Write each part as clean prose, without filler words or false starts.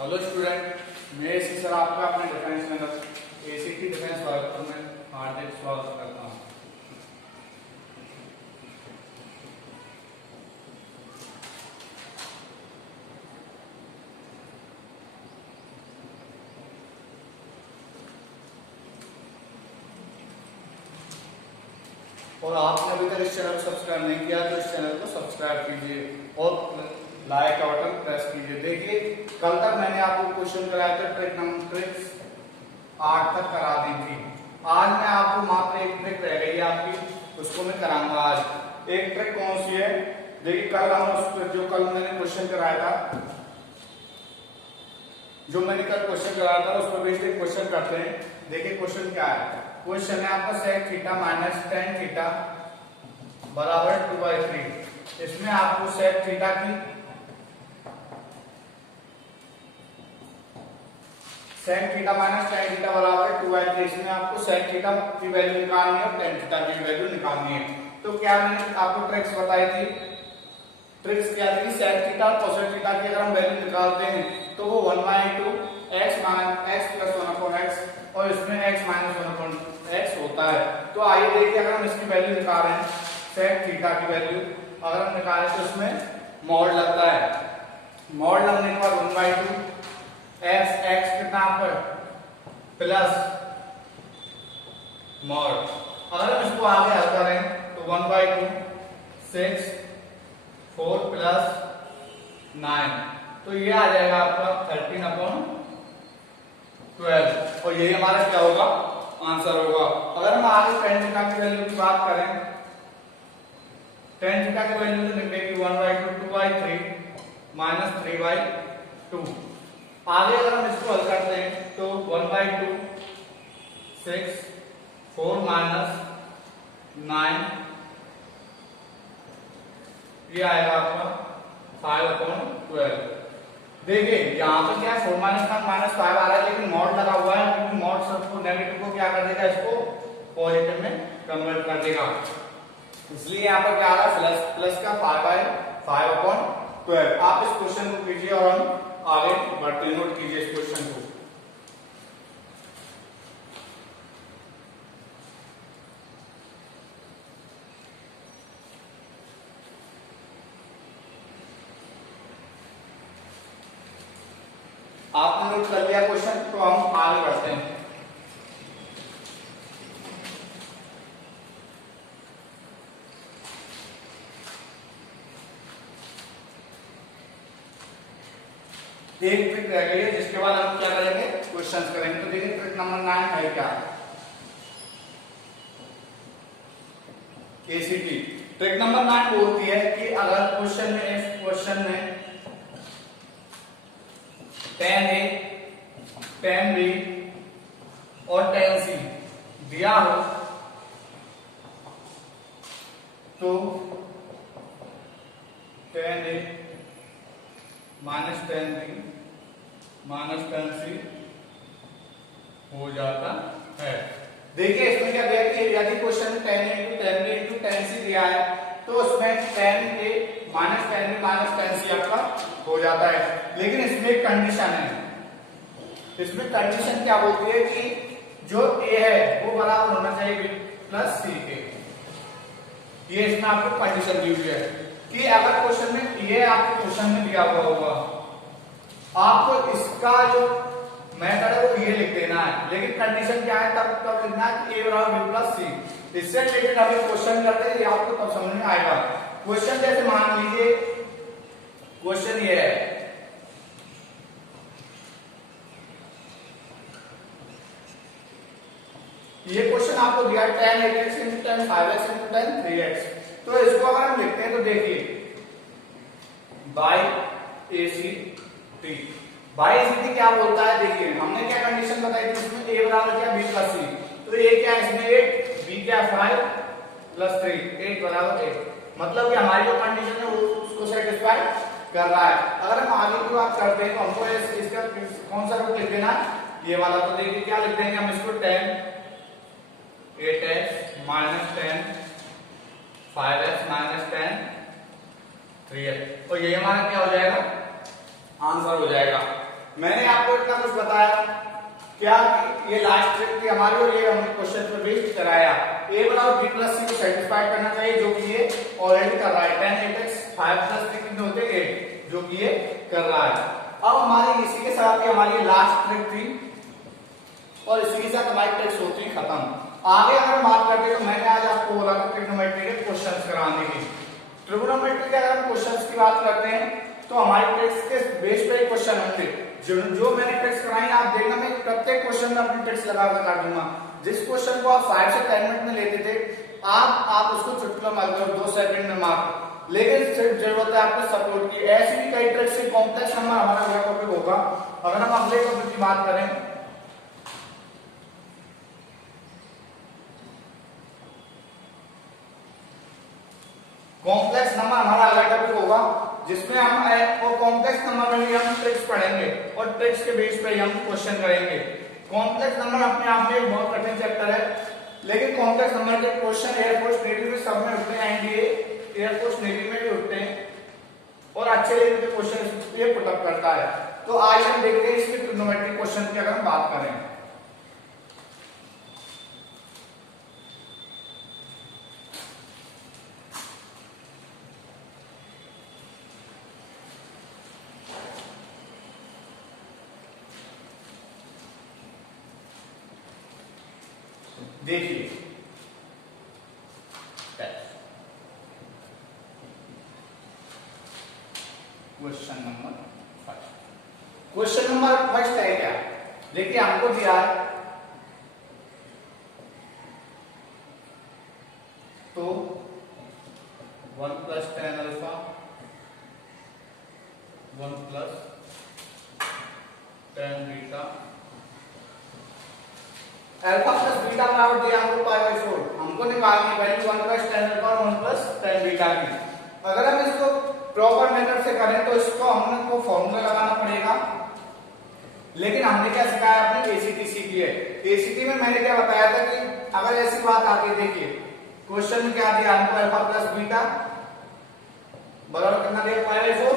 Hello student, मैं इसी sir आपका अपने defence channel ACT defence work में हार्दिक स्वागत करता हूँ। और आपने अभी तक इस चैनल को सब्सक्राइब नहीं किया तो इस चैनल को सब्सक्राइब कीजिए और लाइक का बटन प्रेस कीजिए। देखिए, कल तक मैंने आपको क्वेश्चन कराया था ट्रिक्स 8 तक करा दी थी। आज मैं आपको मात्र एक ट्रिक रह गई है आपकी, उसको मैं कराऊंगा आज। एक ट्रिक कौन सी है? देखिए, कल हम जो कल मैंने क्वेश्चन कराया था, उस पर बेस्ड एक क्वेश्चन करते हैं। देखिए क्वेश्चन क्या है। क्वेश्चन है आपका sec theta minus tan theta बराबर 2/3। इसमें आपको sec थीटा की sec theta minus tan theta बराबर 2/3, इसमें आपको sec थीटा की वैल्यू निकालनी है और tan थीटा की वैल्यू निकालनी है। तो क्या मैंने आपको ट्रिक्स बताई थी? ट्रिक्स क्या थी? sec थीटा और cosec थीटा की अगर हम वैल्यू निकालते हैं तो वो 1/2 x plus 1/x और इसमें x minus 1/x होता है। तो आइए देखिए, अगर हम इसकी वैल्यू निकाल रहे हैं, sec थीटा की वैल्यू अगर हम निकालें तो इसमें मॉड लगता है। मॉड लगने के बाद 1/2 x कितना आपका प्लस मॉड। अगर हम इसको आगे हल करें तो 1/2 6 4 प्लस 9, तो ये आ जाएगा आपका 13/12 और यही हमारा क्या होगा? आंसर होगा। अगर हम आगे tan थीटा की वैल्यू की बात करें, tan थीटा की वैल्यू तो निकलेगी 1/2 2/3 माइनस 3/2। आगे अगर हम इसको हल करते हैं तो 1/2 6 4 माइनस 9, ये आएगा आपका 5/12। देखिए यहाँ पे क्या है, 4 माइनस 5 आ रहा है, लेकिन मॉड लगा हुआ है क्योंकि मॉड सबको नेगेटिव को क्या कर देगा, इसको पॉजिटिव में कन्वर्ट कर देगा। इसलिए यहाँ पर क्या आ रहा है, प्लस का 5/12। आप इस क्वेश्चन को कीजिए और हम आगे बढ़ते, नोट कीजिए इस क्वेश्चन को। आपने नोट कर लिया क्वेश्चन, तो हम आगे बढ़ते हैं। एक ट्रिक रह गई है जिसके बाद हम क्या करेंगे, क्वेश्चंस करेंगे। तो देखिए ट्रिक नंबर 9 है क्या, एसीटी। ट्रिक नंबर 9 बोलती है कि अगर क्वेश्चन में tan A, tan B और tan C दिया हो तो tan A minus tan B minus tan C हो जाता है। देखिए इसमें क्या दिया कि यदि क्वेश्चन में tan A into tan B into tan C दिया है तो उसमें tan A minus tan B minus tan C आपका हो जाता है। लेकिन इसमें एक कंडीशन है। इसमें कंडीशन क्या बोलती है कि जो A है वो बराबर होना चाहिए B प्लस C के। ये इसमें आपको कंडीशन दी हुई है कि अगर क्वेश्चन में ये आपको क्वेश्चन में दिया हुआ होगा, आपको इसका जो मेथड है वो ये लिख देना है। लेकिन कंडीशन क्या है, तब लिखना है कि A बराबर B प्लस C। इससे रिलेटेड अभी क्वेश्चन करते हैं, ये आपको तब समझ में आएगा। क्वेश्चन जैसे मान लीजिए क्वेश्चन ये है, ये क्वेश्चन आपको दिया tan 8x into tan 5x into tan 3x। तो इसको अगर हम लिखते हैं तो देखिए बाय ACT। बाय ACT क्या बोलता है, देखिए हमने क्या कंडीशन बताई थी इसमें, a बराबर क्या b प्लस c। तो a क्या है इसमें 8, b क्या 5 प्लस 3, 8 बराबर 8। मतलब कि हमारी जो कंडीशन है वो उसको सेटिस्फाई कर रहा है। अगर हम आगे की बात करते हैं तो हमको इसका कौन सा रूप लिख देना, ये वाला। तो देखिए क्या लिख देंगे हम इसको, tan 8x minus tan 5x minus tan 3x। तो ये हमारा क्या हो जाएगा, आंसर हो जाएगा। मैंने आपको इतना कुछ बताया क्या कि ये लास्ट ट्रिक थी हमारी और ये हमने क्वेश्चन पे बेस्ड कराया। a बराबर b प्लस c को सेटिस्फाई करना चाहिए जो कि ये ऑलरेडी कर रहा है। 10 8x 5 प्लस 3 कितने होते हैं 8 जो कि ये कर रहा है। अब हमारी इसी के साथ हमारी लास्ट ट्रिक थी और इसी के साथ हमारी ट्रिक्स होती है खत्म। आगे अगर हम बात करते हैं तो मैंने आज आपको बोला था ट्रिग्नोमेट्री के क्वेश्चंस कराने की। ट्रिग्नोमेट्री के अगर हम क्वेश्चंस की बात करते हैं तो हमारी ट्रिक्स के बेस पे क्वेश्चन होंगे। जो मैंने ट्रिक्स कराई आप देखना मैं प्रत्येक क्वेश्चन में अपनी ट्रिक्स लगा कर काट दूंगा। जिस क्वेश्चन को आप 5 से 10 मिनट में लेते थे आप उसको चुटकुला मार दो 2 सेकंड में मार। लेकिन सिर्फ जरूरत है आपको सपोर्ट की। ऐसी भी कई ट्रिक्स से कॉम्प्लेक्स नंबर हमारा अगला टॉपिक होगा। अगर हम अगले टॉपिक की बात करें कॉम्प्लेक्स नंबर हमारा अगला टॉपिक होगा जिसमें हम और कॉम्प्लेक्स नंबर में भी हम ट्रिक्स पढ़ेंगे और ट्रिक्स के बेस पे हम क्वेश्चन करेंगे। कॉम्प्लेक्स नंबर अपने आप में एक बहुत कठिन चैप्टर है लेकिन कॉम्प्लेक्स नंबर के क्वेश्चन एयरफोर्स नेवी में सब में उठते हैं। एनडीए एयरफोर्स नेवी में भी उठते हैं और अच्छे लेवल के क्वेश्चन ये पुट अप करता है। तो आज हम देखते हैं इसके ट्रिग्नोमेट्री क्वेश्चन की अगर हम बात करें। देखिए क्वेश्चन नंबर फर्स्ट है क्या। देखिए हमको दिया है तो 1 plus 10 alpha 1 plus 10 beta alpha plus beta बराबर दिया हमको पाई बाई 4। हमको निकालनी वैल्यू 1 प्लस 10 अल्फा और 1 प्लस 10 बीटा की। अगर हम इसको प्रॉपर मेथड से करें तो इसको हमने को फॉर्मूला लगाना पड़ेगा। लेकिन हमने क्या सिखाया अपनी एसीटी सीखी है। एसीटी में मैंने क्या बताया था कि अगर ऐसी बात आती है देखिए क्वेश्चन में क्या दिया हमको अल्फा प्लस बीटा बराबर कितना दिया पाई बाई 4।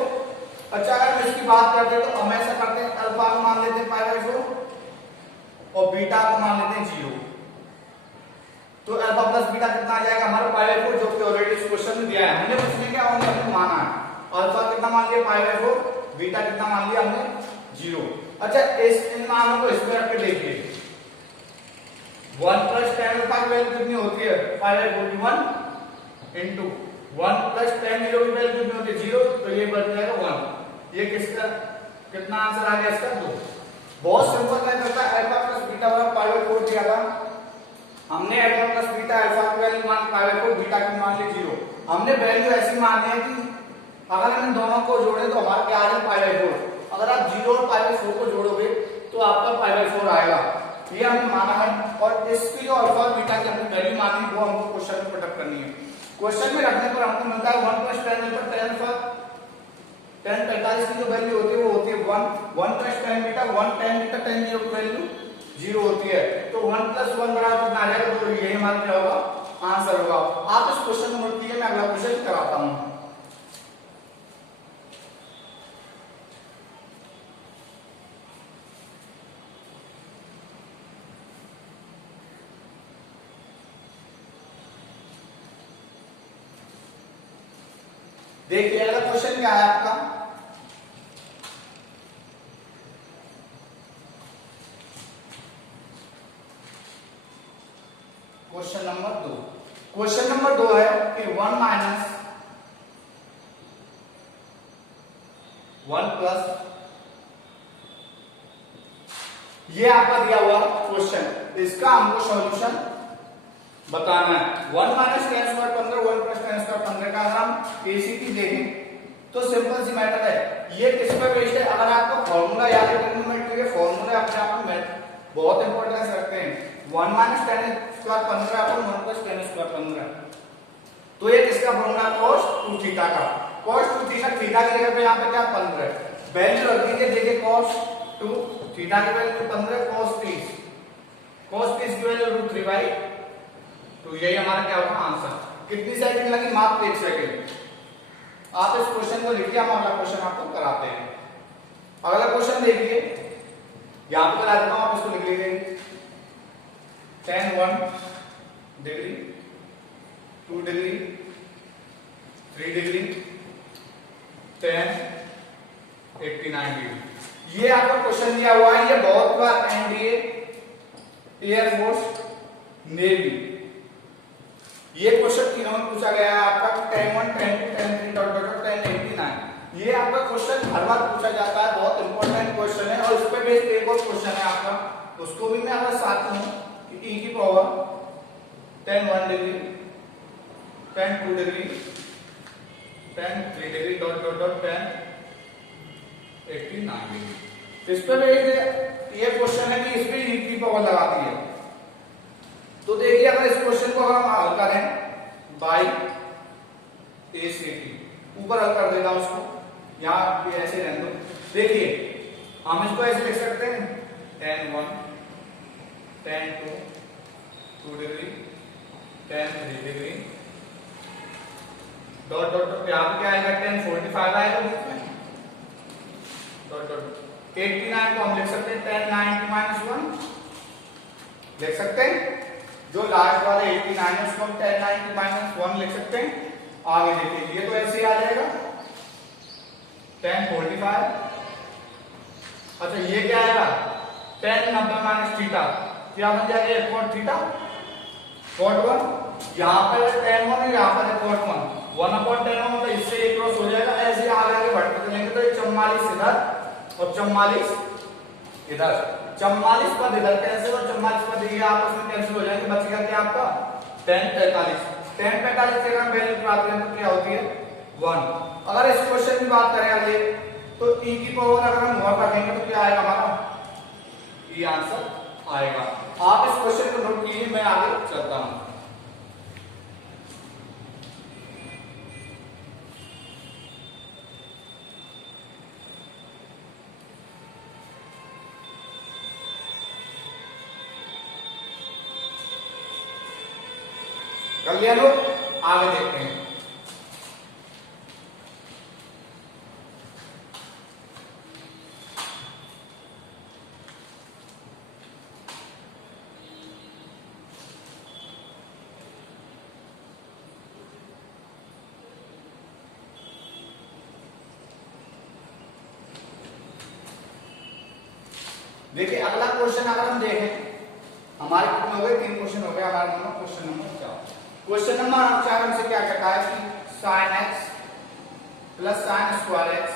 अच्छा अगर हम इसकी बात करते हैं तो हम ऐसा करते हैं अल्फा को मान लेते हैं पाई बाई 4 और बीटा को मान लेते हैं 0। तो अल्फा प्लस बीटा कितना आ जाएगा हमारा पाई बाई 4 जो कि ऑलरेडी इस क्वेश्चन में दिया है। हमने कुछ नहीं किया हमने माना है अल्फा कितना मान लिया पाई बाई 4 बीटा कितना मान लिया हमने 0। अच्छा इन मानों को इसमें रख के देखिए 1 प्लस 10 अल्फा की वैल्यू कितनी होती है पाई बाई 41 इनटू 1 प्लस 10 0 की वैल्यू कितनी होती है 0 तो ये बन जाएगा 1। ये किसका कितना आंसर आ गया इसका 2। बहुत सिंपल मेथड था। अल्फा प्लस बीटा बराबर पाई बाई 4 दिया था हमने अल्फा प्लस बीटा अल्फा की वैल्यू मान पाई बाई 4 बीटा की मान ली 0। हमने वैल्यू ऐसी मानी है कि अगर हम दोनों को जोड़े तो हमारा क्या आ जाए पाई बाई 4। अगर आप 0 और पाई बाई 4 को जोड़ोगे तो आपका पाई बाई 4 आएगा। ये हमने माना है और इसकी जो अल्फा और बीटा की हमने वैल्यू मानी वो हमको क्वेश्चन में पुट अप करनी है। क्वेश्चन में रखने पर हमको मिलता है 1 प्लस 10 अल्फा 10 अल्फा 10 45 की जो वैल्यू होती है वो होती है 1 प्लस 10 बीटा 1 10 बीटा 10 0 की वैल्यू 0 होती है। तो 1 प्लस 1 बराबर कितना आ जाएगा तो यही हमारा क्या होगा आंसर होगा। आप इस क्वेश्चन को नोट कीजिए मैं अगला क्वेश्चन कराता हूं। देखिए अगला क्वेश्चन क्या है आपका क्वेश्चन नंबर 2। क्वेश्चन नंबर 2 है कि 1 माइनस 1 प्लस ये आपका दिया हुआ क्वेश्चन इसका हमको सॉल्यूशन बताना है। 1 माइनस 10 स्क्वायर 15 1 प्लस 10 स्क्वायर 15 का अगर हम एसीटी देखें तो सिंपल सी मेथड है। ये किस पर बेस्ड है अगर आपको फॉर्मूला याद है ट्रिग्नोमेट्री के फॉर्मूले अपने आप में बहुत इंपॉर्टेंस रखते हैं। 1 माइनस 10 स्क्वायर 15 अपन 1 प्लस 10 स्क्वायर 15 तो ये किसका फॉर्मूला cos 2 थीटा का। cos 2 थीटा थीटा की जगह पे यहां पे क्या 15 वैल्यू रख दीजिए। देखिए cos 2 थीटा की वैल्यू 15 cos 30 की वैल्यू √3/2 तो यही हमारा क्या होगा आंसर। कितनी सेकंड लगी मात्र 1 सेकंड। आप इस क्वेश्चन को लिखिए हम अगला क्वेश्चन आपको कराते हैं। अगला क्वेश्चन देखिए, यहां पर बता देता हूं, आप इसको लिख लीजिए। tan 1 degree, 2 degree, 3 degree, tan 89 degree. ये आपका क्वेश्चन दिया हुआ है, ये बहुत बार एनडीए, एयरफोर्स, नेवी, ये क्वेश्चन तीनों में पूछा गया है आपका। tan 1, tan 2, tan 3 dot dot dot tan 89, ये आपका क्वेश्चन हर बार पूछा जाता है, बहुत इंपॉर्टेंट क्वेश्चन है। और इस पे बेस्ड एक और क्वेश्चन है आपका, उसको भी मैं आपका साथ में कि e की power tan 1 degree, tan 2 degree, tan 3 degree dot dot dot tan 89 degree. इस पे ये क्वेश्चन है कि इस पे e की पावर लगाती है। तो देखिए, अगर इस क्वेश्चन को हम हल करें बाई ACT, ऊपर हल कर देगा उसको, यहाँ भी ऐसे रहने दो। देखिए, हम इसको ऐसे लिख सकते हैं, tan 1, tan 2, 2 degree, tan 3 degree dot dot dot, यहाँ पे क्या आएगा, tan 45 आएगा बीच में, डॉट डॉट 89 को हम लिख सकते हैं tan 90 - 1 लिख सकते हैं। जो लास्ट वाला 89 है उसको हम tan 90 - 1 लिख सकते हैं। आगे देखिए, ये तो ऐसे ही आ जाएगा tan 45। अच्छा, ये क्या आएगा, tan 90 - थीटा, क्या बन जाएगा, cot थीटा, cot 1। यहाँ पर tan 1 है, यहाँ पर है cot 1, 1/tan 1 मतलब इससे एक क्रॉस हो जाएगा। ऐसे आगे बढ़ते चलेंगे तो 44 इधर और 44 इधर, 44 पद इधर कैंसिल और 44 पद ये आपस में कैंसिल हो जाएंगे। बचेगा क्या आपका, tan 45। tan 45 की अगर हम वैल्यू की बात करें तो क्या होती है, 1। अगर इस क्वेश्चन की बात करें आगे, तो e की पावर अगर हम 1 रखेंगे तो क्या आएगा हमारा, ये आंसर आएगा। आप इस क्वेश्चन को नोट कीजिए, मैं आगे चलता हूं। कर लिया लोग, आगे देखते हैं। देखिए, अगला क्वेश्चन अगर हम देखें, हमारे कितने हो गए, 3 क्वेश्चन हो गए हमारे number, question number 4। Question number 4 हमसे क्या कहता है कि sin x plus sin square x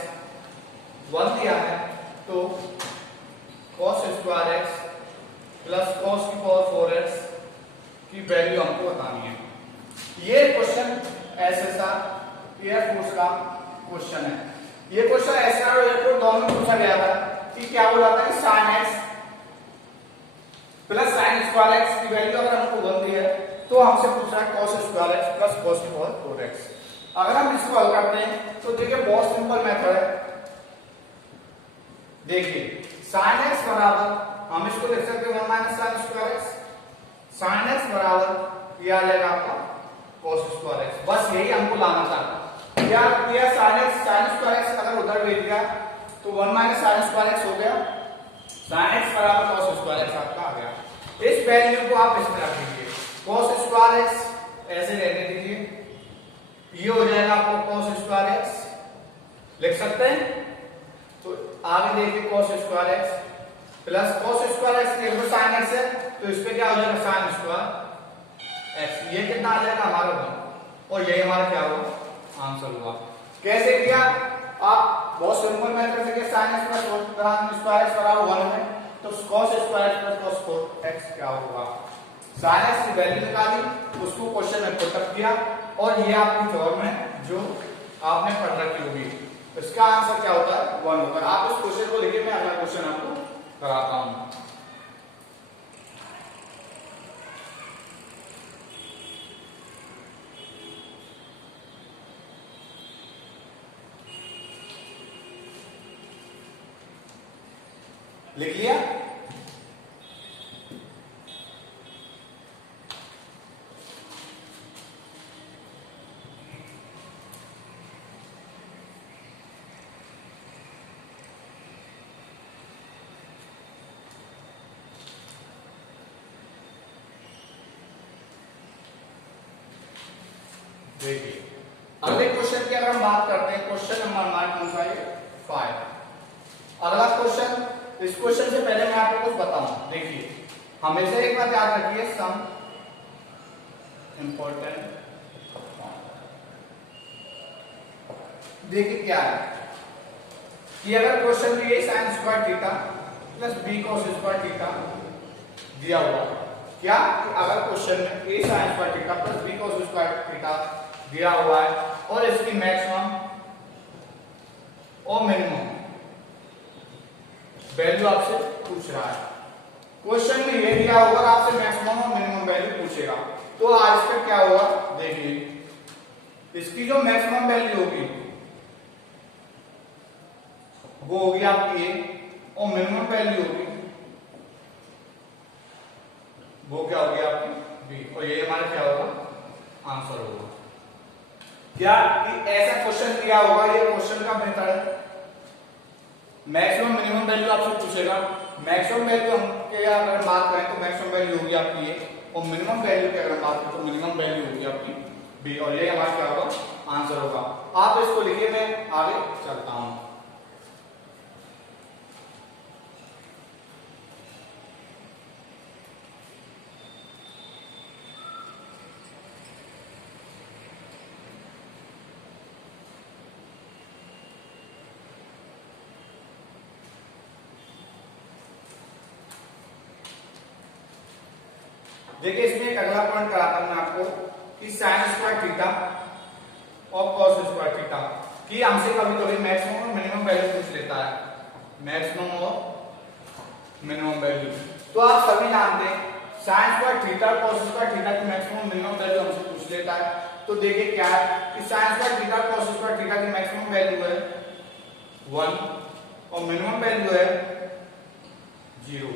1 दिया है, तो cos square x plus cos की पावर 4x की वैल्यू हमको बतानी है। ये क्वेश्चन एसएसआर एयरफोर्स का क्वेश्चन है। ये क्वेश्चन एसएसआर और एयरफोर्स दोनों में पूछा गया था कि क्या बोला था कि sin x plus sin square x की वैल्यू अगर हमको 1 दी है तो हमसे पूछ रहा है cos square x plus cos की पावर 4x। अगर हम इसको हल करते हैं तो देखिए, बहुत सिंपल मेथड है। देखिए, sin x बराबर, हम इसको लिख सकते हैं 1 - sin square x, sin x बराबर ये आ जाएगा आपका cos स्क्वायर x। बस यही हमको लाना था। क्या किया, sin स्क्वायर x अगर उधर भेज दिया तो 1 - sin स्क्वायर x हो गया, sin x बराबर cos स्क्वायर x आपका आ गया। इस वैल्यू को आप इस तरह रखेंगे, cos स्क्वायर x ऐसे रहने दीजिए, ये हो जाएगा आपको cos स्क्वायर x, लिख सकते हैं। तो आगे देखिए, cos square x plus cos square x के ऊपर sin x है, तो इस पे क्या हो जाएगा, sin स्क्वायर x। ये कितना आ जाएगा हमारा 1, और यही हमारा क्या हुआ, आंसर हुआ। कैसे किया, आप बहुत सिंपल मेथड से किया, sin x plus square x बराबर 1 है, तो cos square x plus cos 4x क्या होगा, sin x की वैल्यू निकाली, उसको क्वेश्चन में पुट किया, और ये आपकी फॉर्म है जो आपने पढ़ रखी होगी। इसका आंसर क्या होता है, 1 होगा। आप इस क्वेश्चन को लिखिए, मैं अगला क्वेश्चन आपको कराता हूं। लिख लिया, देखिए अगले क्वेश्चन की अगर हम बात करते हैं, क्वेश्चन नंबर हमारा कौन सा है 5। अगला क्वेश्चन, इस क्वेश्चन से पहले मैं आपको कुछ बताऊं। देखिए हमेशा एक बात याद रखिए, सम इंपॉर्टेंट। देखिए क्या है कि अगर क्वेश्चन में a sin square theta plus b cos square theta दिया हुआ, क्या कि अगर क्वेश्चन में a sin square theta plus b cos square theta दिया हुआ है और इसकी मैक्सिमम और मिनिमम वैल्यू आपसे पूछ रहा है। क्वेश्चन में ये दिया होगा, आपसे मैक्सिमम और मिनिमम वैल्यू पूछेगा, तो आज इसका क्या होगा, देखिए इसकी जो मैक्सिमम वैल्यू होगी वो होगी आपकी ए और मिनिमम वैल्यू होगी वो क्या होगी आपकी बी, और ये हमारा क्या होगा आंसर होगा। क्या कि ऐसा क्वेश्चन दिया होगा, ये क्वेश्चन का मेथड है, मैक्सिमम मिनिमम वैल्यू आपसे पूछेगा। मैक्सिमम वैल्यू हम के अगर बात करें तो मैक्सिमम वैल्यू होगी आपकी ए और मिनिमम वैल्यू की अगर बात करें तो मिनिमम वैल्यू होगी आपकी बी, और ये हमारा क्या होगा आंसर होगा। आप इसको लिखिए, मैं आगे चलता हूं। देखिए इसमें एक अगला पॉइंट कराता हूं मैं आपको कि sin स्क्वायर थीटा और cos स्क्वायर थीटा की हमसे कभी कभी मैक्सिमम और मिनिमम वैल्यू पूछ लेता है, मैक्सिमम और मिनिमम वैल्यू। तो आप सभी जानते हैं sin स्क्वायर थीटा और cos स्क्वायर थीटा की मैक्सिमम मिनिमम वैल्यू हमसे पूछ लेता है। तो देखिए क्या है कि sin स्क्वायर थीटा और cos स्क्वायर थीटा की मैक्सिमम वैल्यू है 1 और मिनिमम वैल्यू है 0।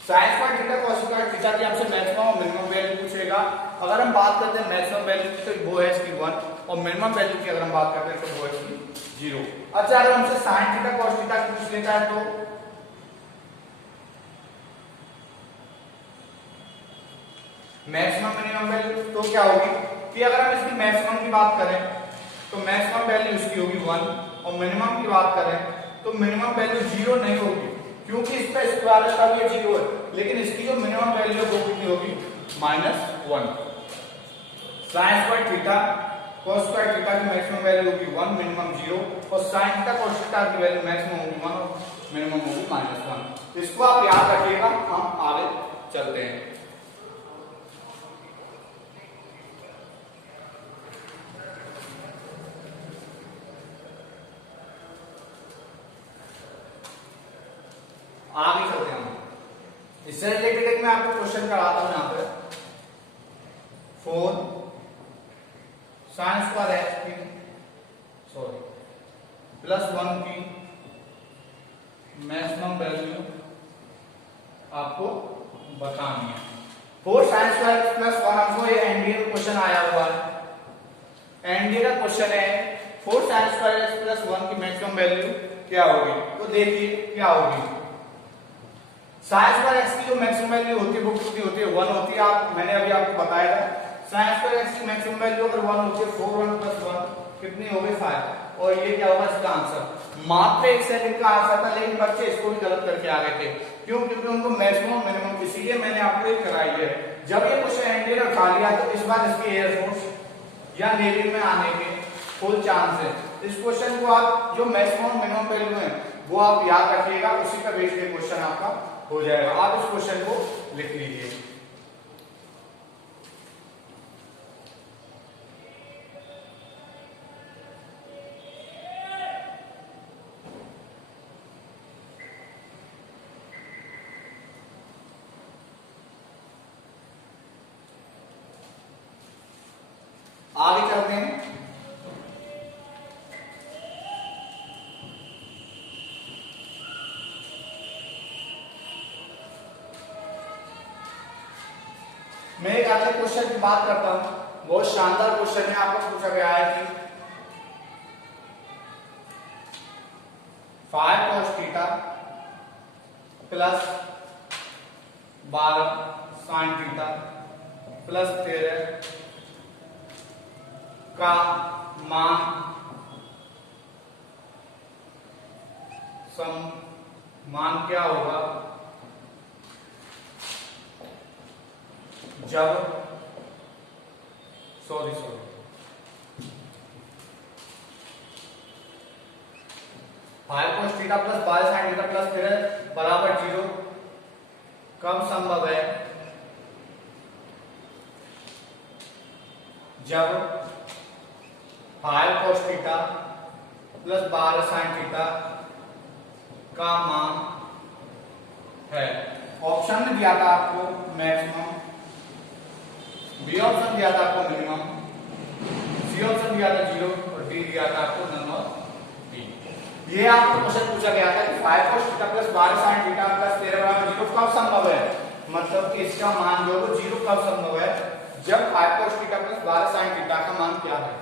sin square theta cos square theta की हमसे मैक्सिमम और मिनिमम वैल्यू पूछेगा। अगर हम बात करते हैं मैक्सिमम वैल्यू की तो वो है इसकी 1 और मिनिमम वैल्यू की अगर हम बात करते हैं तो वो है इसकी 0। अच्छा अगर हमसे sin थीटा cos थीटा की पूछ लेता है तो मैक्सिमम मिनिमम वैल्यू तो क्या होगी कि अगर हम इसकी मैक्सिमम की बात करें तो मैक्सिमम वैल्यू इसकी होगी 1 और मिनिमम की बात करें तो मिनिमम वैल्यू 0 नहीं होगी, क्योंकि इसका स्क्वायर का भी 0 है, लेकिन इसकी जो मिनिमम वैल्यू है वो कितनी होगी -1। sin square theta cos square theta की मैक्सिमम वैल्यू होगी 1, मिनिमम 0, और sin थीटा cos थीटा की वैल्यू मैक्सिमम होगी 1 और मिनिमम होगी -1। इसको आप याद रखिएगा, हम आगे चलते हैं। आगे चलते हैं, इससे रिलेटेड एक मैं आपको क्वेश्चन कराता हूं यहां पे 4 sin स्क्वायर x की +1 की मैक्सिमम वैल्यू आपको बतानी है। 4 sin स्क्वायर x +1 हमको ये एनडीए का क्वेश्चन आया हुआ है, एनडीए का क्वेश्चन है 4 sin स्क्वायर x +1 की मैक्सिमम वैल्यू क्या होगी। तो देखिए क्या होगी, sin स्क्वायर x की जो मैक्सिमम वैल्यू होती है वो कितनी होती है 1 होती है। मैंने अभी आपको बताया था sin स्क्वायर x की मैक्सिमम वैल्यू अगर 1 होती है 4 1 + 1 कितनी होगी 5, और ये क्या होगा इसका आंसर। मात्र 1 सेकंड का आंसर था, लेकिन बच्चे इसको भी गलत करके आ गए थे, क्यों, क्योंकि उनको मैक्सिमम मिनिमम, इसीलिए मैंने आपको ये कराई है। जब ये क्वेश्चन एनडीए ने उठा लिया तो इस बार इसकी एयरफोर्स या नेवी में आने के फुल चांस है। इस क्वेश्चन को आप जो मैक्सिमम मिनिमम वैल्यू है वो आप याद रखिएगा, उसी का बेस पे क्वेश्चन आपका हो जाएगा। आप इस क्वेश्चन को लिख लीजिए। आगे चलते हैं। मैं एक अगले क्वेश्चन की बात करता हूं, बहुत शानदार क्वेश्चन है, आपको पूछा गया है कि 5 cos थीटा +12 sin थीटा +13 का मान क्या होगा जब sorry five cos theta plus 12 sin theta plus फिर बराबर 0 कब संभव है जब 5 cos theta plus 12 sin theta का मान है। ऑप्शन में दिया था आपको मैक्सिमम, बी ऑप्शन दिया था आपको मिनिमम, सी ऑप्शन दिया था 0 और डी दिया था आपको नन ऑफ डी। ये आपको क्वेश्चन पूछा गया था कि 5 cos theta plus 12 sin theta plus 13 बराबर 0 कब संभव है, मतलब कि इसका मान जो है 0 कब संभव है जब 5 cos theta plus 12 sin theta का मान क्या है।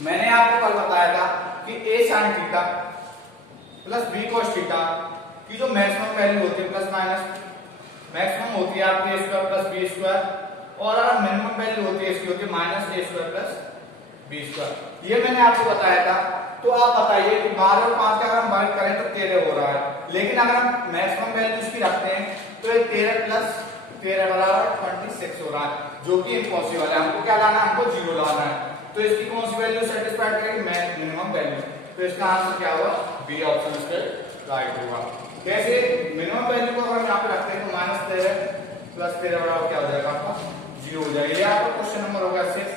मैंने आपको कल बताया था कि a sin theta plus b cos theta की जो मैक्सिमम वैल्यू होती है प्लस माइनस मैक्सिमम होती है आपकी a square plus b square और अगर मिनिमम वैल्यू होती है इसकी होती है minus a square plus b square. ये मैंने आपको बताया था। तो आप बताइए कि 12 और 5 का अगर हम वर्ग करें तो 13 हो रहा है, लेकिन अगर हम मैक्सिमम वैल्यू इसकी रखते हैं तो ये 13 प्लस 13 बराबर 26 हो रहा है, जो कि इम्पॉसिबल है। हमको क्या लाना है, हमको 0 लाना है। तो इसकी कौन सी वैल्यू सेटिस्फाइड करेगी, मिनिमम वैल्यू। तो इसका आंसर क्या होगा, बी ऑप्शन इसका राइट होगा। कैसे, मिनिमम वैल्यू को अगर हम यहाँ पे रखते हैं तो -13 प्लस 13 बराबर क्या हो जाएगा आपका 0 हो जाएगा। ये आपका क्वेश्चन नंबर होगा 6।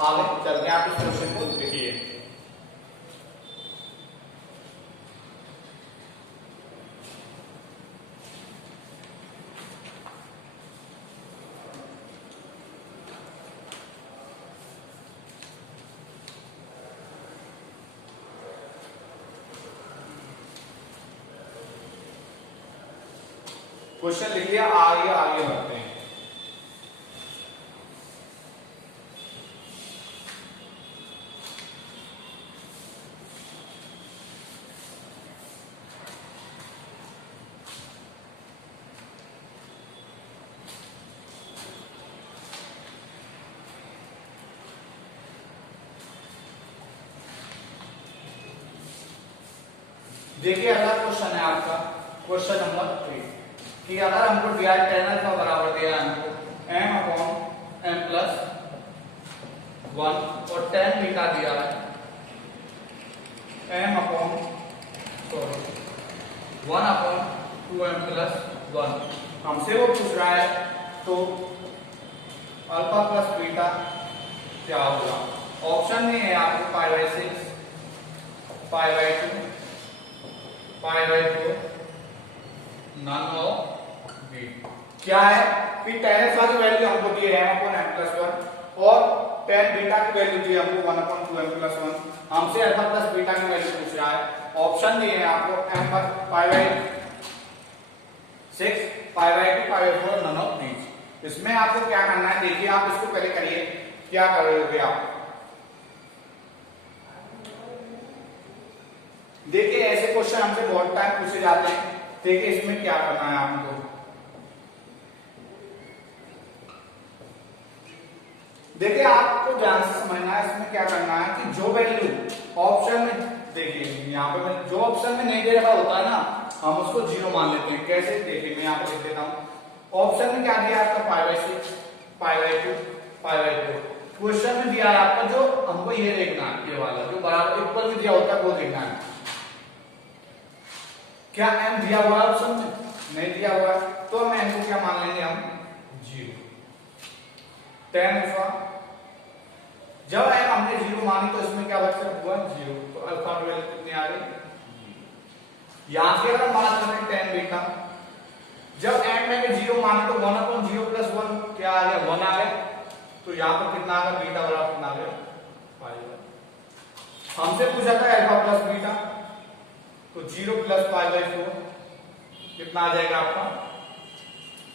आगे चलते हैं, आप इस क्वेश्चन को देखिए। क्वेश्चन लिख लिया, आगे आगे बढ़ते हैं। देखिए अगला क्वेश्चन है आपका क्वेश्चन नंबर 3 कि अगर हमको दिया है tan अल्फा बराबर दिया है हमको m अपॉन m प्लस 1 और tan बीटा दिया है m upon 1 upon 2m plus 1, हमसे वो पूछ रहा है तो अल्फा प्लस बीटा क्या होगा। ऑप्शन में है आपको π/6 π/2 π/4 नन ऑफ बी। क्या है कि tan अल्फा की वैल्यू हमको दी है m अपॉन m प्लस 1 और tan बीटा की वैल्यू दी है हमको 1 अपॉन 2m प्लस 1। हमसे अल्फा प्लस बीटा की वैल्यू पूछ रहा है। ऑप्शन दिए हैं आपको m पर π/6 π/2 π/4 नन ऑफ दीज। इसमें आपको क्या करना है, देखिए आप इसको पहले करिए, क्या करोगे आप। देखिए ऐसे क्वेश्चन हमसे बहुत टाइम पूछे जाते हैं। देखिए इसमें क्या करना है आपको, देखिए आपको ध्यान से समझना है। इसमें क्या करना है कि जो वैल्यू ऑप्शन में, देखिए यहाँ पे जो ऑप्शन में नहीं दे रखा होता है ना, हम उसको 0 मान लेते हैं। कैसे, देखिए मैं यहाँ पे लिख देता हूँ। ऑप्शन में क्या दिया आपका π/6 π/2 π/4। क्वेश्चन में दिया है आपका जो हमको ये देखना है, ये वाला जो बराबर इक्वल में दिया होता है वो देखना है। क्या m दिया हुआ है ऑप्शन में, नहीं दिया हुआ है, तो हम m को क्या मान लेंगे, हम 0। tan अल्फा जब m हमने 0 मानी तो इसमें क्या बचा हुआ 0, तो अल्फा की वैल्यू कितनी आ गई। यहां से अगर मान करें tan बीटा, जब m में 0 माने तो 1 अपॉन 0 प्लस 1 क्या आ गया 1 आ गया। तो यहां पर कितना आ गया, बीटा बराबर कितना आ गया 5। हमसे पूछा था अल्फा प्लस बीटा, तो 0 प्लस π/4 कितना आ जाएगा आपका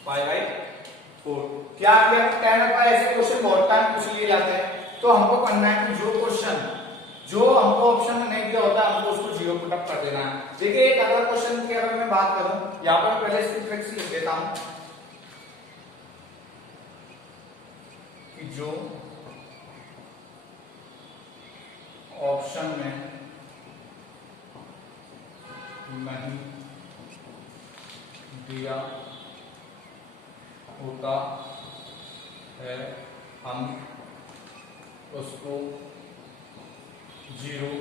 π/4। क्या आ गया, tan अल्फा। ऐसे क्वेश्चन बहुत टाइम पूछ लिए जाते हैं, तो हमको करना है कि जो क्वेश्चन जो हमको ऑप्शन में नहीं दिया होता हमको उसको 0 पुट अप कर देना है। देखिए एक अगला क्वेश्चन की अगर मैं बात करूं, यहां पर पहले इसकी ट्रिक्स लिख देता हूं कि जो ऑप्शन में नहीं दिया होता है हम उसको 0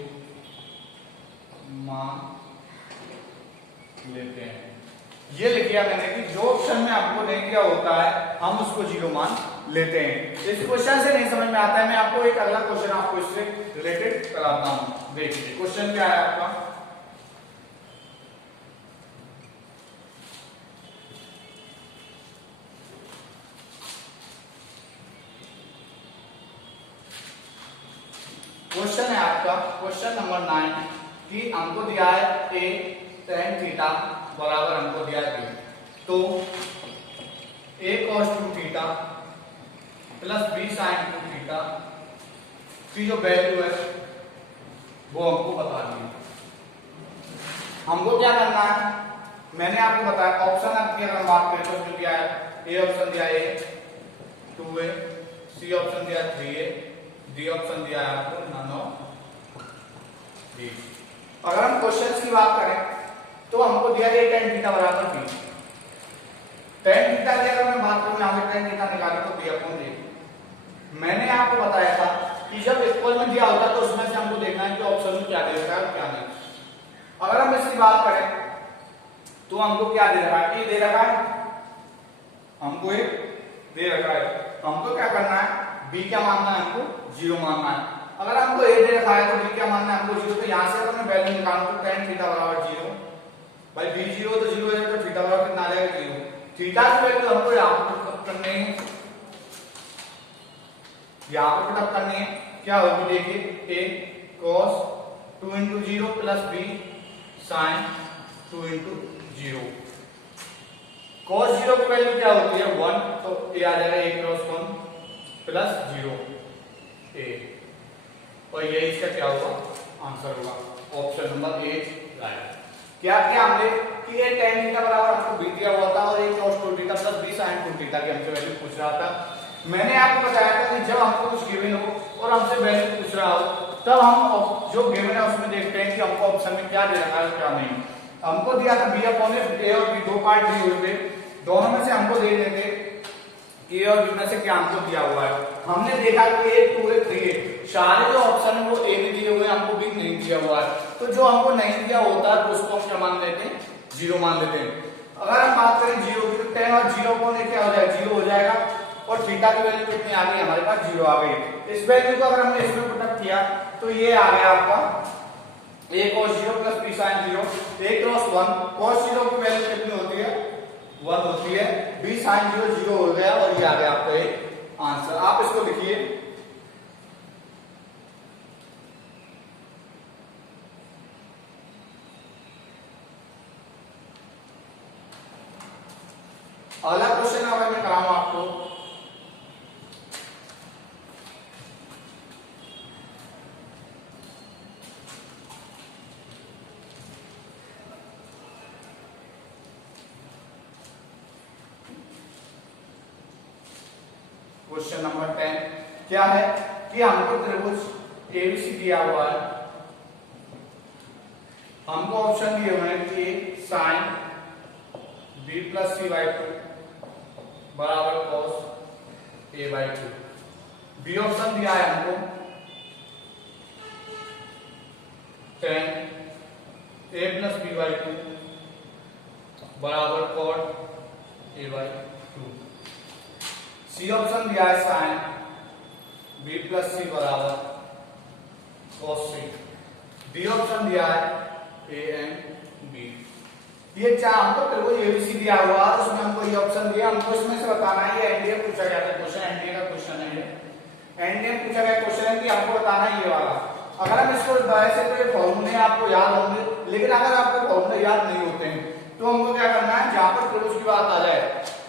मान लेते हैं। ये लिख दिया मैंने कि जो ऑप्शन में आपको नहीं दिया होता है हम उसको 0 मान लेते हैं। इस क्वेश्चन से नहीं समझ में आता है, मैं आपको एक अगला क्वेश्चन आपको इससे रिलेटेड कराता हूं। देखिए क्वेश्चन क्या है आपका, क्वेश्चन है आपका क्वेश्चन नंबर 9 कि हमको दिया है a tan थीटा बराबर हमको दिया है b, तो a cos 2 theta plus b sin 2 theta की जो वैल्यू है वो हमको बता दी। हमको क्या करना है, मैंने आपको बताया ऑप्शन आपकी अगर बात करें तो उसमें क्या है, ए ऑप्शन दिया है 2a, सी ऑप्शन दिया 3a, डी ऑप्शन दिया है आपको नन ऑफ डी। अगर हम क्वेश्चंस की बात करें तो हमको दिया है tan थीटा बराबर b। tan थीटा की अगर मैं बात करूं यहां से tan थीटा निकालूं तो b अपॉन a। मैंने आपको बताया था कि जब इक्वल में दिया होता है तो उसमें से हमको देखना है कि ऑप्शन में क्या दे रखा है और क्या नहीं। अगर हम इसकी बात करें तो हमको क्या दे रखा है, ए दे रखा है, हमको ए दे रखा है, हमको क्या करना है, बी क्या मानना है, हमको 0 मानना है। अगर हमको ए दे रखा है तो बी क्या मानना है, हमको 0। तो यहां से अगर मैं वैल्यू निकालूं तो tan थीटा बराबर 0, भाई b 0 तो 0 है तो थीटा बराबर कितना आ जाएगा 0। थीटा की वैल्यू हमको यहां पर पुट करनी है, यहां पर पुट करनी है, क्या होगी देखिए a cos 2 into 0 plus b sin 2 into 0। cos 0 की वैल्यू क्या होती है 1, तो a आ जाएगा a क्रॉस 1 प्लस 0 a, और ये इसका क्या होगा आंसर होगा, ऑप्शन नंबर ए राइट। क्या किया हमने कि ये tan थीटा बराबर हमको b दिया हुआ था और a cos 2 theta plus b sin 2 theta की हमसे वैल्यू पूछ रहा था। मैंने आपको बताया था कि जब हमको कुछ गिवन हो और हमसे वैल्यू पूछ रहा हो तब हम जो गिवन है उसमें देखते हैं कि हमको ऑप्शन में क्या दे रखा है क्या नहीं। हमको दिया था b अपॉन a और b, दो पार्ट दिए हुए थे, दोनों में से हमको दे देंगे a और b में से क्या हमको दिया हुआ है। हमने देखा कि a 2a 3a सारे जो ऑप्शन है वो a में दिए हुए हैं, हमको b नहीं दिया हुआ है, तो जो हमको नहीं दिया होता है तो उसको हम क्या मान लेते हैं 0 मान लेते हैं। अगर हम बात करें 0 की तो tan और 0 अपॉन a क्या हो जाएगा 0 हो जाएगा, और थीटा की वैल्यू कितनी आ गई हमारे पास 0 आ गई। इस वैल्यू को अगर हमने इसमें पुट किया तो ये आ गया आपका a cos 0 plus b sin 0, a cross 1, cos 0 की वैल्यू कितनी होती है 1 होती है, b sin 0 0 हो गया, और ये आ गया आपका एक आंसर। आप इसको लिखिए, अगला क्वेश्चन अगर मैं कराऊं आपको, क्वेश्चन नंबर 10 क्या है कि हमको त्रिभुज एबीसी दिया हुआ है, हमको ऑप्शन दिए हुए हैं कि sin b plus c by 2 बराबर cos a by 2, B option दिया है हमको tan a plus b by 2 बराबर cot a by 2, C option दिया है sin b प्लस c बराबर cos c, डी ऑप्शन दिया है a एंड b। ये चार हमको त्रिभुज एबीसी दिया हुआ है, उसमें हमको ये ऑप्शन दिया, हमको इसमें से बताना है, ये एनडीए पूछा गया था क्वेश्चन, एनडीए का क्वेश्चन है ये, एनडीए पूछा गया क्वेश्चन है कि आपको बताना है ये वाला। अगर हम इसको वैसे तो ये फॉर्मूले आपको याद होंगे, लेकिन अगर आपको फॉर्मूले याद नहीं होते हैं तो हमको क्या करना है, जहां पर त्रिभुज की बात आ जाए,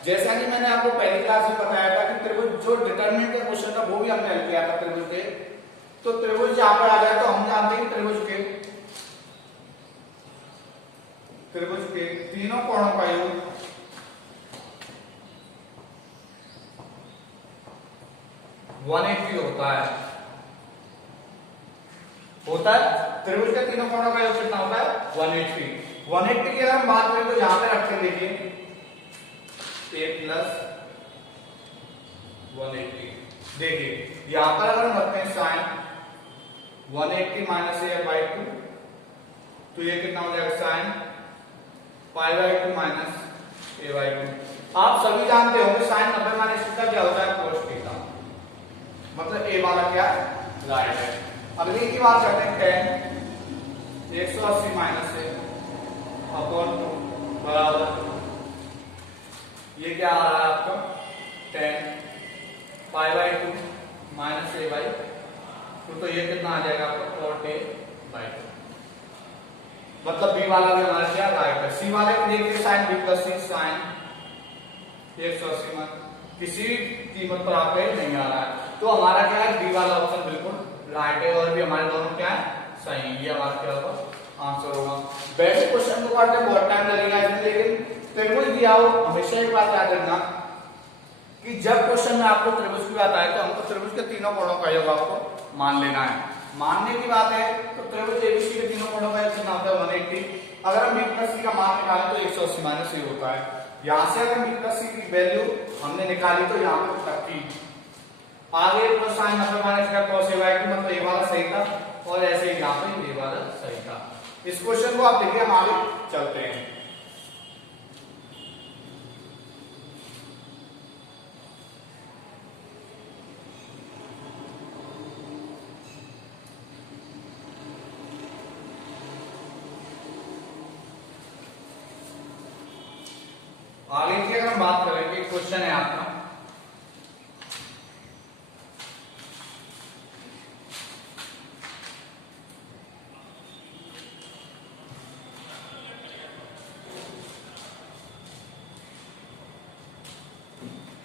जैसा कि मैंने आपको पहली क्लास में बताया था कि त्रिभुज जो डिटरमिनेंट का क्वेश्चन था वो भी हमने हल किया था त्रिभुज के, तो त्रिभुज जहां पर आ जाए तो हम जानते हैं त्रिभुज के तीनों कोणों का योग होता है। होता है। त्रिभुज के तीनों कोणों का योग कितना होता है 180। 180 की अगर हम बात करें तो यहां पे रखते देखिए a प्लस 180। देखिए यहां पर अगर हम रखते हैं साइन 180 माइनस a/2 तो ये कितना हो जाएगा साइन π/2 माइनस a/2। आप सभी जानते होंगे साइन 90 माइनस थीटा क्या होता है cos थीटा, मतलब a वाला क्या राइट है। अगली की बात करते हैं tan 180 माइनस a अपॉन 2 बराबर ये क्या आ रहा है आपका tan π/2 माइनस a/2 तो ये कितना आ जाएगा आपका cot a/2। मतलब b वाला भी हमारा क्या राइट है। c वाले को देखिए sin b plus c sin 180 में किसी कीमत पर आपका नहीं आ रहा है तो हमारा क्या है डी वाला ऑप्शन बिल्कुल राइट है और भी हमारे दोनों क्या है सही। ये हमारा क्या होगा आंसर होगा। वैसे क्वेश्चन को करने बहुत टाइम लगेगा इसमें, लेकिन त्रिभुज दिया हो हमेशा एक बात याद रखना कि जब क्वेश्चन में आपको त्रिभुज की बात आए तो हमको त्रिभुज के तीनों कोणों का योग आपको मान लेना है। मानने की बात है तो त्रिभुज एबीसी के तीनों कोणों का योग कितना होता है 180। अगर हम b प्लस c का मान निकालें तो 180 माइनस a होता है। यहां से अगर b प्लस c की वैल्यू हमने निकाली तो यहाँ पे 30 आगे तो sin 90 माइनस का cos a/2 मतलब ये वाला सही था और ऐसे ही यहाँ पे ये वाला सही था। इस क्वेश्चन को आप देखिए हम आगे चलते हैं। आगे की अगर हम बात करेंगे क्वेश्चन है आपका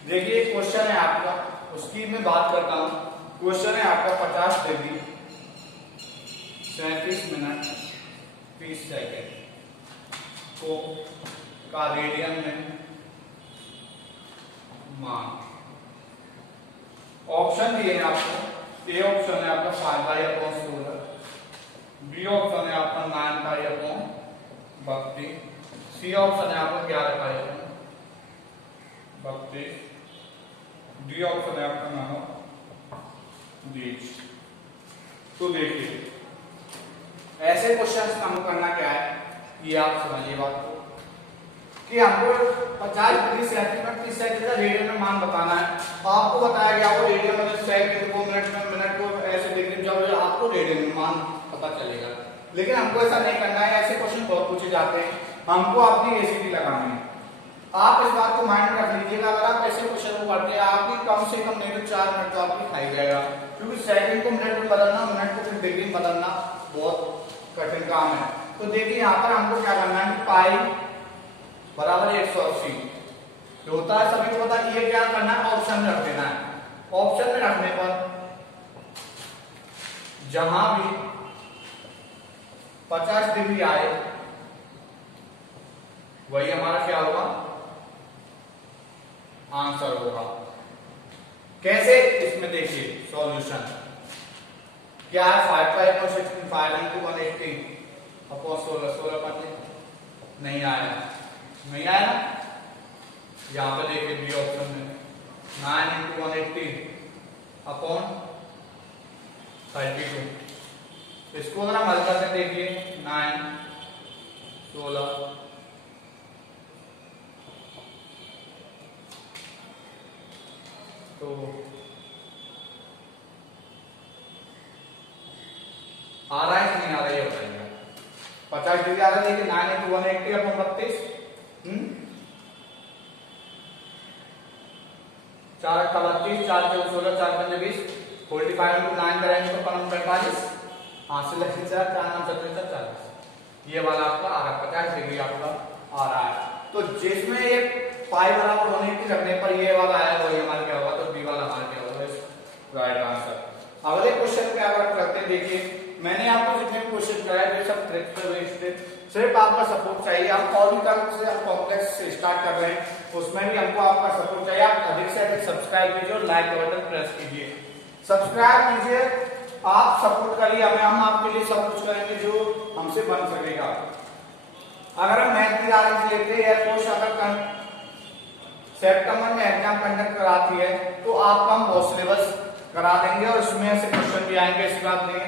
देखिए क्वेश्चन है आपका उसकी मैं बात करता हूं। क्वेश्चन है आपका 50 डिग्री 37 मिनट 30 सेकेंड को का रेडियन में मान। ऑप्शन दिए हैं आपको। ए ऑप्शन है आपका 5/16, बी ऑप्शन है आपका 9/32, सी ऑप्शन है आपका 11/32, डी ऑप्शन है आपका 9/20। तो देखिए ऐसे क्वेश्चन हमको करना क्या है ये आप समझिए बात को कि हमको 50 डिग्री सेंटीमीटर 30 सेकंड का रेडियन में मान बताना है। आपको बताया गया वो रेडियन मतलब सेकंड को मिनट में मिनट को ऐसे डिग्री में जब आपको रेडियन में मान पता चलेगा। लेकिन हमको ऐसा नहीं करना है। ऐसे क्वेश्चन बहुत पूछे जाते हैं, हमको अपनी एसीटी लगानी है। आप इस बात को माइंड में रख लीजिएगा। अगर आप ऐसे क्वेश्चन को करते हैं आपकी कम से कम नहीं तो 4 मिनट तो आपकी खाई जाएगा, क्योंकि सेकंड को मिनट में बदलना मिनट को फिर डिग्री में बदलना बहुत कठिन काम है। तो देखिए यहाँ पर हमको क्या करना है कि पाई बराबर 180 जो होता है सभी को पता है। ये क्या करना है ऑप्शन में रख देना है। ऑप्शन में रखने पर जहां भी 50 डिग्री आए वही हमारा क्या होगा आंसर होगा। कैसे इसमें देखिए सॉल्यूशन क्या है 5/16 into 180 अपॉन 16 पर नहीं आया नहीं आया ना। यहां पे देखिए बी ऑप्शन में 9 into 180 अपॉन 32। इसको अगर हम हल करके देखिए 9 16 तो आ रहा है कि नहीं आ रहा है ये बताइएगा। 50 डिग्री आ रहा है देखिए 9 into 180 अपॉन 32 4 का 32 4 के 16 4 5 20 45 into 9 करेंगे तो 45 हाथ से लगे 4 4 9 17 40 ये वाला आपका आ रहा है 50 डिग्री आपका आ रहा है। तो जिसमें ये पाई बराबर 180 रखने पर ये वाला आया वही हमारा क्या होगा तो बी वाला हमारा क्या होगा राइट आंसर। अगले क्वेश्चन पे अगर करते हैं देखिए मैंने आपको जितने क्वेश्चन कराए वे सब ट्रिक्स पे बेस्ड है। सिर्फ आपका सपोर्ट चाहिए। हम और भी तरह से हम कॉम्प्लेक्स से स्टार्ट कर रहे हैं उसमें भी हमको आपका सपोर्ट चाहिए। आप अधिक से अधिक सब्सक्राइब कीजिए और लाइक बटन प्रेस कीजिए। सब्सक्राइब कीजिए आप सपोर्ट करिए हमें, हम आपके लिए सब कुछ करेंगे जो हमसे बन सकेगा। अगर हम मैथ की आगे लेते हैं तो अगर सितंबर में एग्जाम कंडक्ट कराती है तो आपका हम बहुत सिलेबस करा देंगे और उसमें से क्वेश्चन भी आएंगे, इस बात नहीं।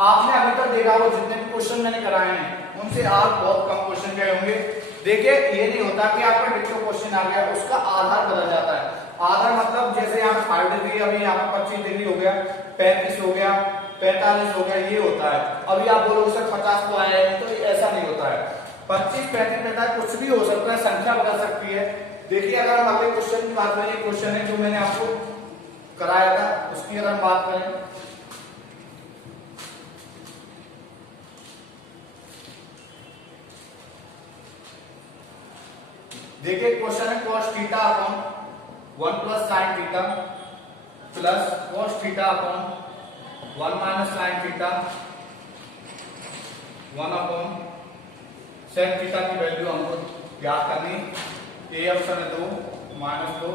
आपने अभी तक देखा होगा जितने भी क्वेश्चन मैंने कराए हैं उनसे आप बहुत कम क्वेश्चन गए होंगे। देखिए ये नहीं होता कि आपका डिक्टो क्वेश्चन आ गया उसका आधार बदल जाता है। आधार मतलब जैसे यहाँ पे 5 डिग्री, अभी यहाँ पे 25 डिग्री हो गया, 35 हो गया, 45 हो गया, ये होता है। अभी आप बोलोगे सर 50 तो आया है, तो ऐसा नहीं होता है। 25, 35, 45 कुछ भी हो सकता है, संख्या बदल सकती है। देखिए अगर हम अगले क्वेश्चन की बात करें, क्वेश्चन है जो मैंने आपको कराया था उसकी अगर हम बात करें, देखिए क्वेश्चन है cos theta upon 1 plus sin theta plus cos theta upon 1 minus sin theta 1 upon sec theta की वैल्यू हमको ज्ञात करनी। ए ऑप्शन है 2 माइनस 2,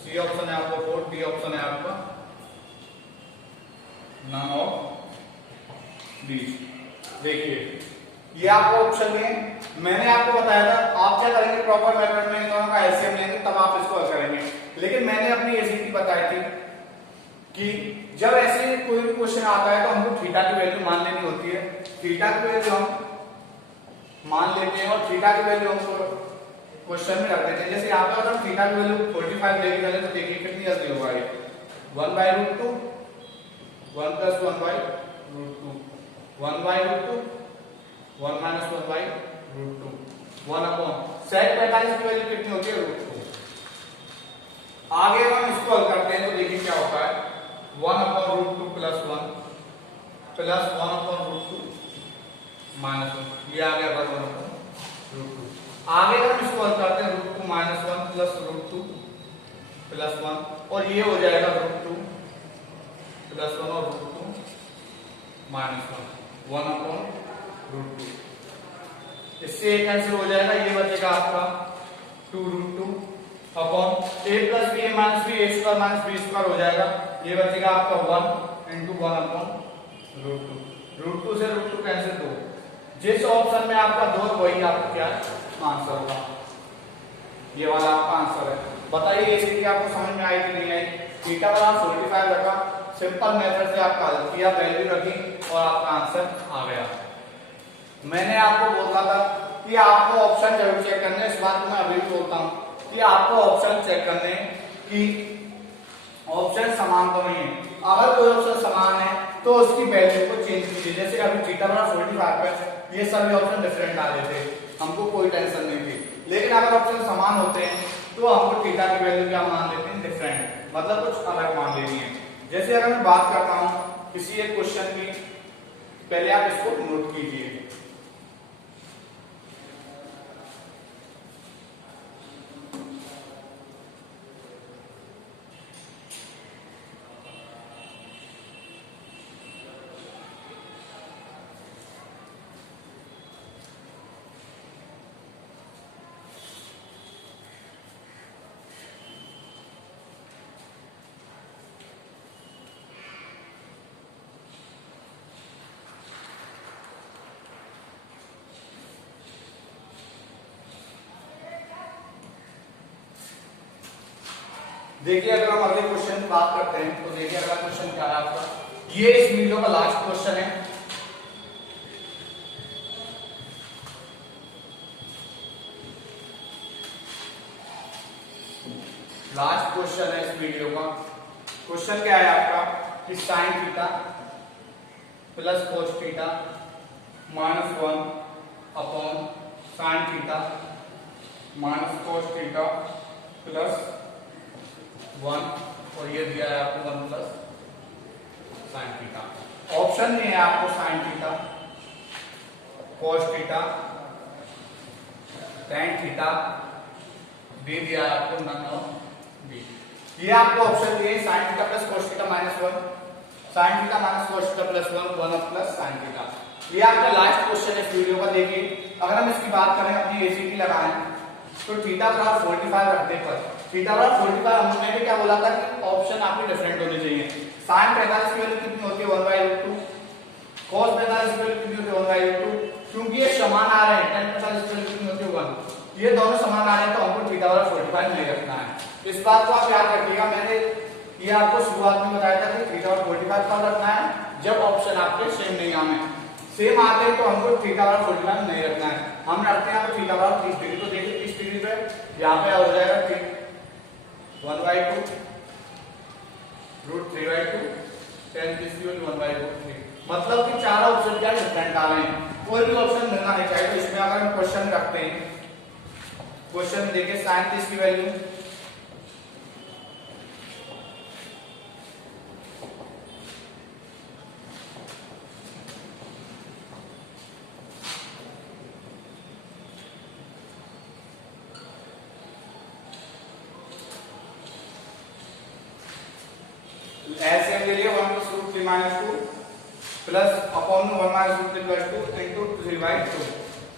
सी ऑप्शन है आपको 4, डी ऑप्शन है आपका नन ऑफ दीज। देखिए ये आपको ऑप्शन में मैंने आपको बताया था, आप क्या करेंगे प्रॉपर मेथड में इन दोनों का एलसीएम लेंगे तब आप इसको हल करेंगे। लेकिन मैंने अपनी एसीटी बताई थी कि जब ऐसे कोई भी क्वेश्चन आता है तो हमको थीटा की वैल्यू मान लेनी होती है। थीटा की वैल्यू हम मान लेते हैं और थीटा की वैल्यू हम क्वेश्चन में रख देते हैं। जैसे यहाँ पे अगर थीटा की वैल्यू 45 लेके चले तो देखिए कितनी जल्दी होगा ये 1/√2 1 + 1/√2 1/√2 1 - 1/√2 1 अपॉन sec 45 की वैल्यू कितनी होती है √2। आगे हम इसको हल करते हैं तो देखिए क्या होता है 1/√2 + 1 प्लस 1/√2 माइनस 1, ये आ गया 1/√2। आगे हम इसको हल करते हैं √2 - 1 प्लस √2 प्लस 1 और ये हो जाएगा √2 प्लस 1 और √2 माइनस 1 1/√2। इससे एक कैंसिल हो जाएगा, ये बचेगा आपका 2√2 upon a + b - b a² - b² हो जाएगा। ये बचेगा आपका 1 × 1/√2। √2 से √2 कैंसिल 2। जिस ऑप्शन में आपका 2 वही आपका क्या आंसर होगा, ये वाला आपका आंसर है। बताइए इसकी आपको समझ में आई कि नहीं आई। थीटा बराबर 45 रखा, सिंपल मेथड से आपका हल किया, वैल्यू रखी और आपका आंसर आ गया। मैंने आपको बोला था कि आपको ऑप्शन जरूर चेक करने, इस बात को मैं अभी भी बोलता हूं कि आपको ऑप्शन चेक करने कि ऑप्शन समान तो नहीं है। अगर कोई ऑप्शन समान है तो उसकी वैल्यू को चेंज कीजिए। जैसे अभी थीटा बराबर 45 पे ये सभी ऑप्शन डिफरेंट आ रहे थे, हमको कोई टेंशन नहीं थी। लेकिन अगर ऑप्शन समान होते हैं तो हमको थीटा की वैल्यू क्या मान लेते हैं, डिफरेंट, मतलब कुछ अलग मान लेनी है। जैसे अगर मैं बात करता हूं किसी एक क्वेश्चन की, पहले आप इसको नोट कीजिए। देखिए अगर हम अगले क्वेश्चन की बात करते हैं तो देखिए अगला क्वेश्चन क्या है आपका, ये इस वीडियो का लास्ट क्वेश्चन है। लास्ट क्वेश्चन है इस वीडियो का। क्वेश्चन क्या है आपका कि sin theta plus cos theta minus 1 upon sin theta minus cos theta plus 1 और ये दिया है आपको 1 प्लस sin थीटा। ऑप्शन नहीं है आपको sin theta, cos theta, tan theta, दे दिया है आपको नन ऑफ बी। ये आपको ऑप्शन दिए sin theta plus cos theta minus 1, sin theta minus cos theta plus 1, 1 plus sin theta. ये आपका लास्ट क्वेश्चन है इस वीडियो का। देखिए अगर हम इसकी बात करें, अपनी एसीटी लगाएं तो थीटा बराबर 45 रखने पर, थीटा बराबर 45 हमने भी क्या बोला था कि ऑप्शन आपके डिफरेंट होने चाहिए। साइन 45 की वैल्यू कितनी होती है 1/√2, cos 45 की वैल्यू कितनी होती है 1/√2, क्योंकि ये समान आ रहे हैं tan 45 की वैल्यू कितनी होती है 1, ये दोनों समान आ रहे हैं तो हमको थीटा बराबर 45 नहीं रखना है। इस बात को आप याद रखिएगा, मैंने ये आपको शुरुआत में बताया था कि थीटा बराबर 45 कब रखना है, जब ऑप्शन आपके सेम नहीं आए, सेम आते हैं तो हमको थीटा बराबर 45 नहीं रखना है, हम रखते हैं थीटा बराबर 30 डिग्री। तो देखिए 30 डिग्री पे यहाँ पे हो जाएगा 1/2 √3/2 tan 30 की वैल्यू 1/√3, मतलब कि चारों ऑप्शन क्या डिफरेंट आ रहे हैं, कोई भी ऑप्शन मिलना नहीं चाहिए। तो इसमें अगर हम क्वेश्चन रखते हैं, क्वेश्चन में देखिए sin 30 की वैल्यू एलसीएम ले लिया 1 + √3 - 2 प्लस अपॉन 1 - √3 + 2 * 3/2।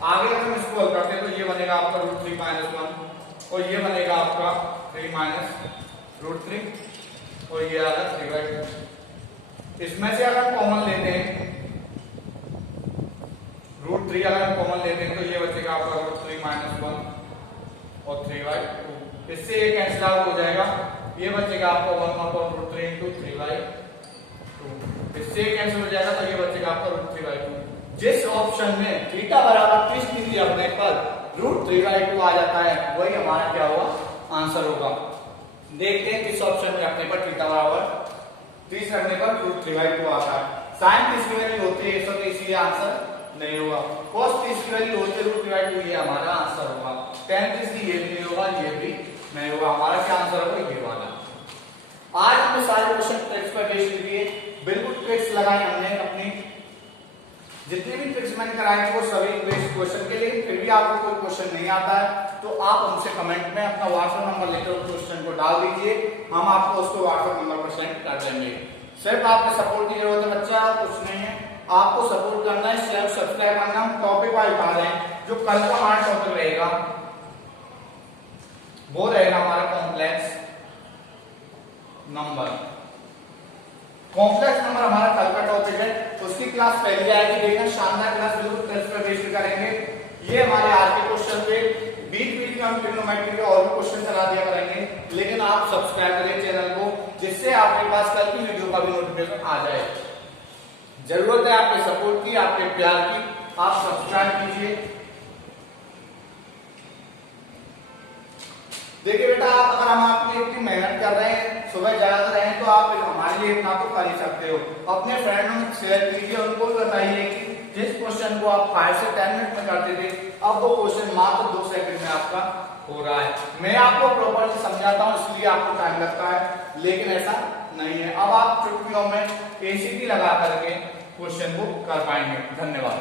आगे अगर हम इसको हल करते हैं तो ये बनेगा आपका √3 - 1 और ये बनेगा आपका 3 - √3 और ये आ रहा 3/2। इसमें से अगर कॉमन लेते हैं √3, अगर हम कॉमन लेते हैं तो ये बचेगा आपका √3 - 1 और 3/2। इससे ये कैंसिल आउट हो जाएगा, ये बचेगा आपका 1/√3 * 3/2। इससे कैंसिल हो जाएगा तो ये बचेगा आपका √3/2। जिस ऑप्शन में थीटा बराबर 30 डिग्री रखने पर √3/2 आ जाता है वही हमारा क्या होगा आंसर होगा। देखते हैं किस ऑप्शन में रखने पर थीटा बराबर 30 रखने पर √3/2 आता है। sin 30 की वैल्यू होती है 100 तो इसलिए आंसर नहीं होगा। cos 30 की वैल्यू होती है √3/2, ये हमारा आंसर होगा। tan 30 की ये भी नहीं होगा, ये भी नहीं होगा, हमारा क्या आंसर होगा ये वाला। आज हमने सारे क्वेश्चन ट्रिक्स पर बेस्ड किए, बिल्कुल ट्रिक्स लगाए हमने अपनी, जितने भी ट्रिक्स मैंने कराए थे वो सभी बेस्ड क्वेश्चन के लिए। फिर भी आपको कोई क्वेश्चन नहीं आता है तो आप हमसे कमेंट में अपना व्हाट्सएप नंबर लेकर उस क्वेश्चन को डाल दीजिए, हम आपको उसको व्हाट्सएप नंबर पर सेंड कर देंगे। सिर्फ आपके सपोर्ट की जरूरत है बच्चा, कुछ नहीं है, आपको सपोर्ट करना है, शेयर सब्सक्राइब करना। हम टॉपिक वाइज बता रहे हैं, जो कल का हमारा टॉपिक रहेगा वो रहेगा हमारा कॉम्प्लेक्स नंबर। कॉम्प्लेक्स नंबर हमारा कल का टॉपिक है, उसकी क्लास पहले आएगी, देखना शानदार क्लास बिल्कुल टेस्ट पर बेस्ड करेंगे। ये हमारे आज के क्वेश्चन थे, बीच बीच में हम ट्रिग्नोमेट्री के और भी क्वेश्चन चला दिया करेंगे, लेकिन आप सब्सक्राइब करें चैनल को, जिससे आपके पास कल की वीडियो का भी नोटिफिकेशन आ जाए। जरूरत है आपके सपोर्ट की, आपके प्यार की, आप सब्सक्राइब कीजिए। देखिए बेटा, आप अगर हम आपके लिए इतनी मेहनत कर रहे हैं, सुबह जाग रहे हैं, तो आप हमारे लिए इतना तो कर ही सकते हो। अपने फ्रेंडों में शेयर कीजिए, उनको भी बताइए कि जिस क्वेश्चन को आप 5 से 10 मिनट में करते थे, अब वो क्वेश्चन मात्र 2 सेकंड में आपका हो रहा है। मैं आपको प्रॉपर्ली समझाता हूँ इसलिए आपको टाइम लगता है, लेकिन ऐसा नहीं है। अब आप चुटकियों में एसीटी लगा करके क्वेश्चन को कर पाएंगे। धन्यवाद।